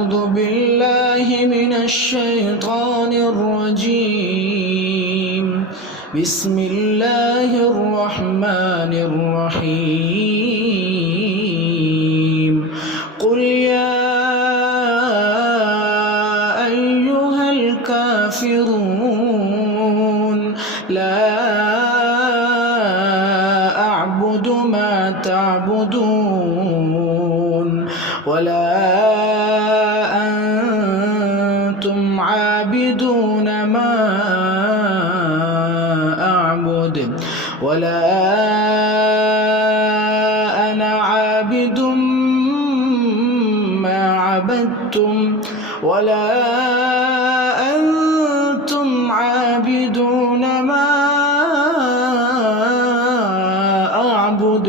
أعوذ بالله من الشيطان الرجيم. بسم الله الرحمن الرحيم. قل يا أيها الكافرون لا أعبد ما تعبدون ولا أنتم عابدون ما أعبد ولا أنا عابد ما عبدتم ولا أنتم عابدون ما أعبد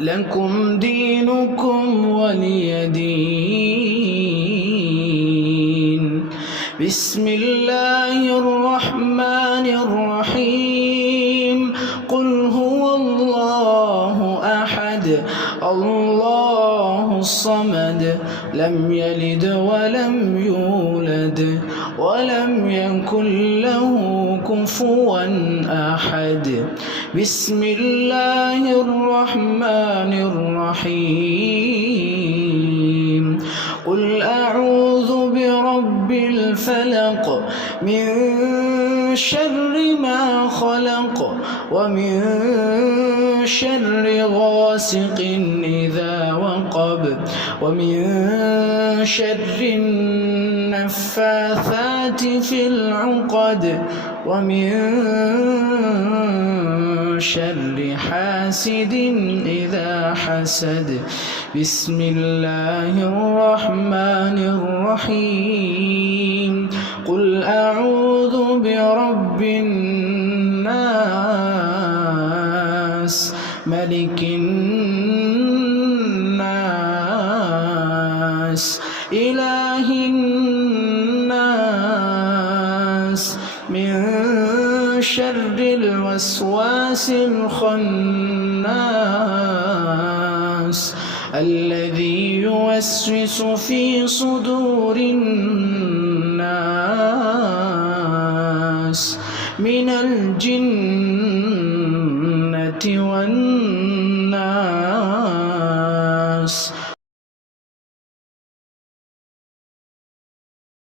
لكم دينكم ولي دين. بسم الله الرحمن الرحيم. قل هو الله أحد الله الصمد لم يلد ولم يولد ولم يكن له كفوا أحد. بسم الله الرحمن الرحيم. قل أعوذ برب الفلق من شر ما خلق ومن شر غاسق إذا وقب ومن شر النفاثات في العقد ومن شر حاسد إذا حسد. بسم الله الرحمن الرحيم. قل أعوذ برب الناس ملك الناس إله الناس من شر الوسواس الخناس الذي يوسوس في صدور الناس من الجنة والناس.